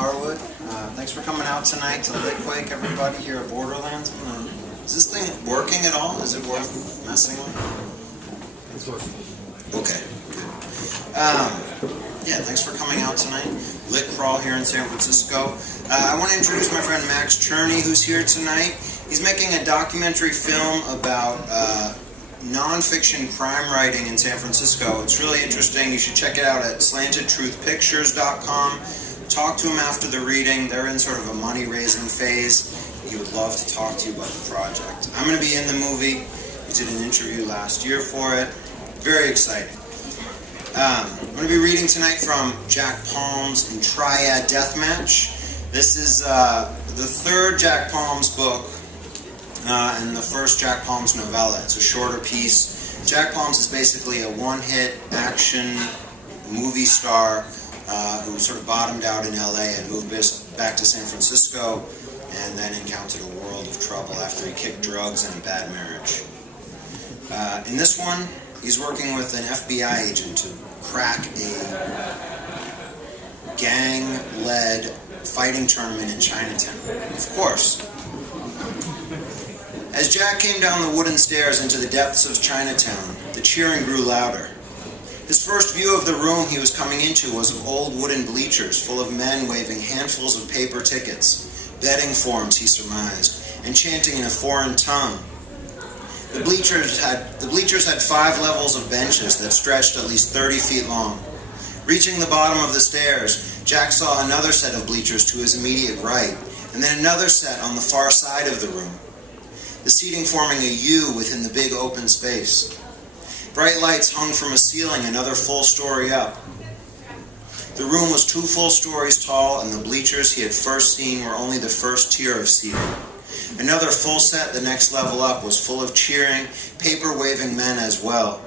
Harwood. Thanks for coming out tonight to Litquake, everybody here at Borderlands. Is this thing working at all? Is it worth messing with? It's working. Okay, good. Yeah, thanks for coming out tonight. Lit Crawl here in San Francisco. I want to introduce my friend Max Cherney, who's here tonight. He's making a documentary film about non-fiction crime writing in San Francisco. It's really interesting. You should check it out at slantedtruthpictures.com. Talk to him after the reading. They're in sort of a money-raising phase. He would love to talk to you about the project. I'm going to be in the movie. We did an interview last year for it. Very exciting. I'm going to be reading tonight from Jack Palm's In Triad Deathmatch. This is the third Jack Palm's book and the first Jack Palm's novella. It's a shorter piece. Jack Palm's is basically a one-hit action movie star who sort of bottomed out in LA and moved back to San Francisco and then encountered a world of trouble after he kicked drugs and a bad marriage. In this one, he's working with an FBI agent to crack a gang-led fighting tournament in Chinatown. Of course. As Jack came down the wooden stairs into the depths of Chinatown, the cheering grew louder. His first view of the room he was coming into was of old wooden bleachers full of men waving handfuls of paper tickets, betting forms he surmised, and chanting in a foreign tongue. The bleachers had 5 levels of benches that stretched at least 30 feet long. Reaching the bottom of the stairs, Jack saw another set of bleachers to his immediate right, and then another set on the far side of the room, the seating forming a U within the big open space. Bright lights hung from a ceiling another full story up. The room was 2 full stories tall, and the bleachers he had first seen were only the first tier of seating. Another full set the next level up was full of cheering, paper-waving men as well,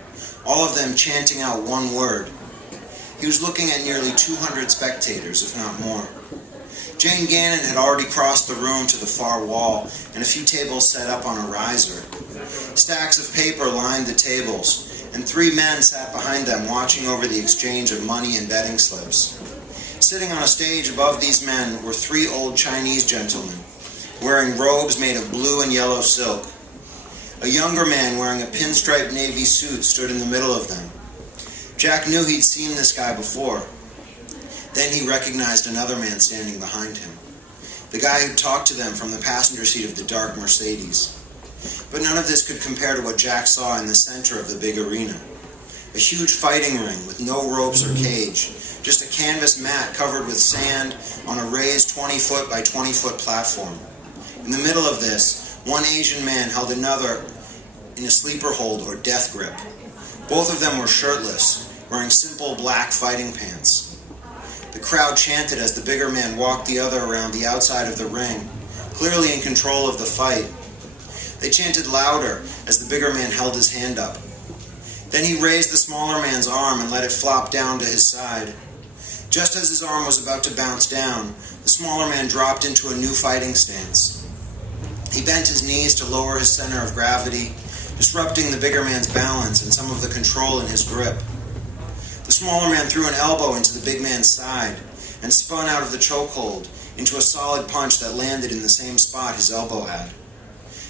all of them chanting out one word. He was looking at nearly 200 spectators, if not more. Jane Gannon had already crossed the room to the far wall, and a few tables set up on a riser. Stacks of paper lined the tables, and 3 men sat behind them watching over the exchange of money and betting slips. Sitting on a stage above these men were 3 old Chinese gentlemen, wearing robes made of blue and yellow silk. A younger man wearing a pinstriped navy suit stood in the middle of them. Jack knew he'd seen this guy before. Then he recognized another man standing behind him, the guy who'd talked to them from the passenger seat of the dark Mercedes. But none of this could compare to what Jack saw in the center of the big arena. A huge fighting ring with no ropes or cage, just a canvas mat covered with sand on a raised 20-foot by 20-foot platform. In the middle of this, one Asian man held another in a sleeper hold or death grip. Both of them were shirtless, wearing simple black fighting pants. The crowd chanted as the bigger man walked the other around the outside of the ring, clearly in control of the fight. They chanted louder as the bigger man held his hand up. Then he raised the smaller man's arm and let it flop down to his side. Just as his arm was about to bounce down, the smaller man dropped into a new fighting stance. He bent his knees to lower his center of gravity, disrupting the bigger man's balance and some of the control in his grip. The smaller man threw an elbow into the big man's side and spun out of the chokehold into a solid punch that landed in the same spot his elbow had.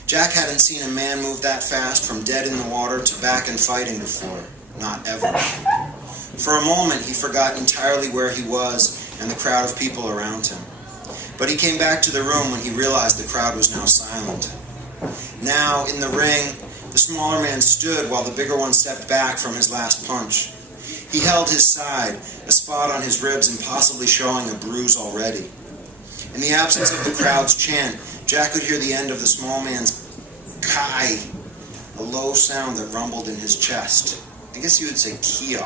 Jack hadn't seen a man move that fast from dead in the water to back and fighting before. Not ever. For a moment, he forgot entirely where he was and the crowd of people around him. But he came back to the room when he realized the crowd was now silent. Now, in the ring, the smaller man stood while the bigger one stepped back from his last punch. He held his side, a spot on his ribs impossibly showing a bruise already. In the absence of the crowd's chant, Jack could hear the end of the small man's kai, a low sound that rumbled in his chest. I guess you would say kia.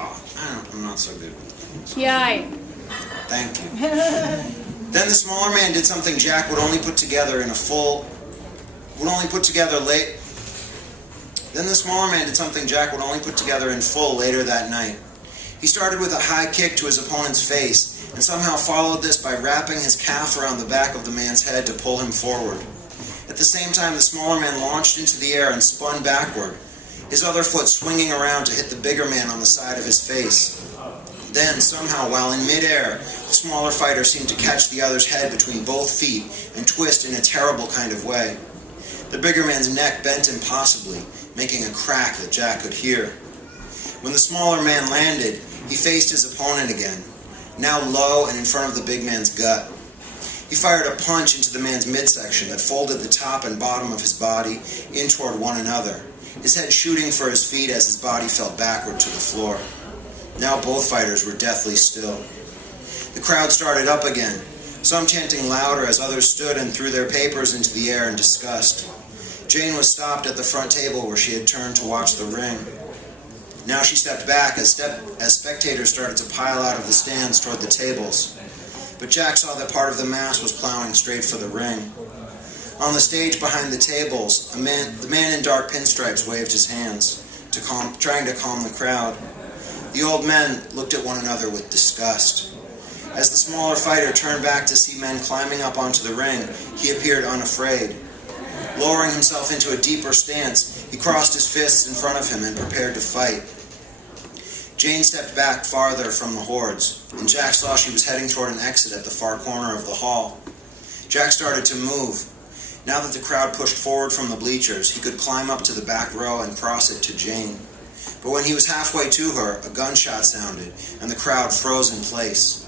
I'm not so good with it. Kiai. Thank you. Then the smaller man did something Jack would only put together in full later that night. He started with a high kick to his opponent's face, and somehow followed this by wrapping his calf around the back of the man's head to pull him forward. At the same time, the smaller man launched into the air and spun backward, his other foot swinging around to hit the bigger man on the side of his face. Then, somehow, while in midair, the smaller fighter seemed to catch the other's head between both feet and twist in a terrible kind of way. The bigger man's neck bent impossibly, making a crack that Jack could hear. When the smaller man landed, he faced his opponent again, now low and in front of the big man's gut. He fired a punch into the man's midsection that folded the top and bottom of his body in toward one another, his head shooting for his feet as his body fell backward to the floor. Now both fighters were deathly still. The crowd started up again, some chanting louder as others stood and threw their papers into the air in disgust. Jane was stopped at the front table where she had turned to watch the ring. Now she stepped back as spectators started to pile out of the stands toward the tables. But Jack saw that part of the mass was plowing straight for the ring. On the stage behind the tables, the man in dark pinstripes waved his hands, trying to calm the crowd. The old men looked at one another with disgust. As the smaller fighter turned back to see men climbing up onto the ring, he appeared unafraid. Lowering himself into a deeper stance, he crossed his fists in front of him and prepared to fight. Jane stepped back farther from the hordes, and Jack saw she was heading toward an exit at the far corner of the hall. Jack started to move. Now that the crowd pushed forward from the bleachers, he could climb up to the back row and cross it to Jane. But when he was halfway to her, a gunshot sounded, and the crowd froze in place.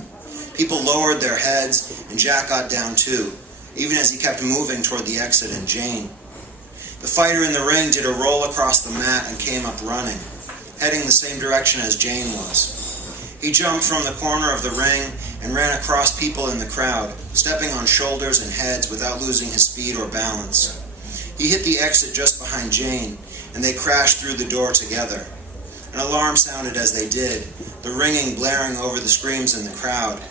People lowered their heads, and Jack got down too, even as he kept moving toward the exit and Jane. The fighter in the ring did a roll across the mat and came up running, heading the same direction as Jane was. He jumped from the corner of the ring and ran across people in the crowd, stepping on shoulders and heads without losing his speed or balance. He hit the exit just behind Jane, and they crashed through the door together. An alarm sounded as they did, the ringing blaring over the screams in the crowd.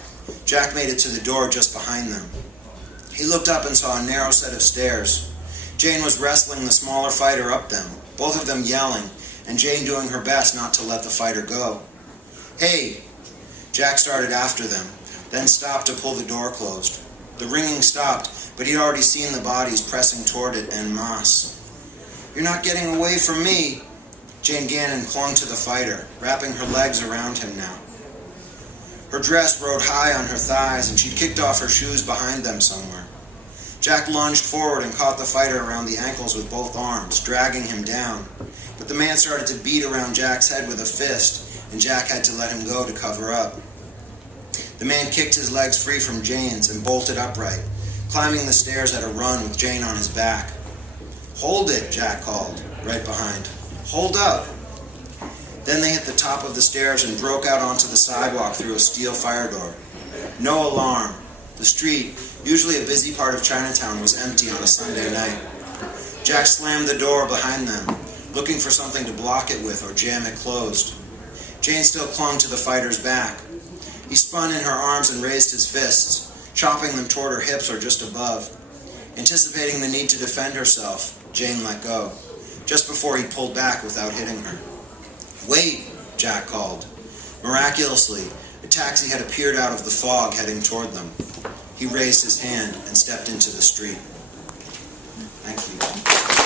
Jack made it to the door just behind them. He looked up and saw a narrow set of stairs. Jane was wrestling the smaller fighter up them, both of them yelling, and Jane doing her best not to let the fighter go. "Hey!" Jack started after them, then stopped to pull the door closed. The ringing stopped, but he'd already seen the bodies pressing toward it en masse. "You're not getting away from me!" Jane Gannon clung to the fighter, wrapping her legs around him now. Her dress rode high on her thighs, and she'd kicked off her shoes behind them somewhere. Jack lunged forward and caught the fighter around the ankles with both arms, dragging him down. But the man started to beat around Jack's head with a fist, and Jack had to let him go to cover up. The man kicked his legs free from Jane's and bolted upright, climbing the stairs at a run with Jane on his back. "Hold it," Jack called, right behind. "Hold up." Then they hit the top of the stairs and broke out onto the sidewalk through a steel fire door. No alarm. The street, usually a busy part of Chinatown, was empty on a Sunday night. Jack slammed the door behind them, looking for something to block it with or jam it closed. Jane still clung to the fighter's back. He spun in her arms and raised his fists, chopping them toward her hips or just above. Anticipating the need to defend herself, Jane let go, just before he pulled back without hitting her. "Wait," Jack called. Miraculously, a taxi had appeared out of the fog heading toward them. He raised his hand and stepped into the street. Thank you.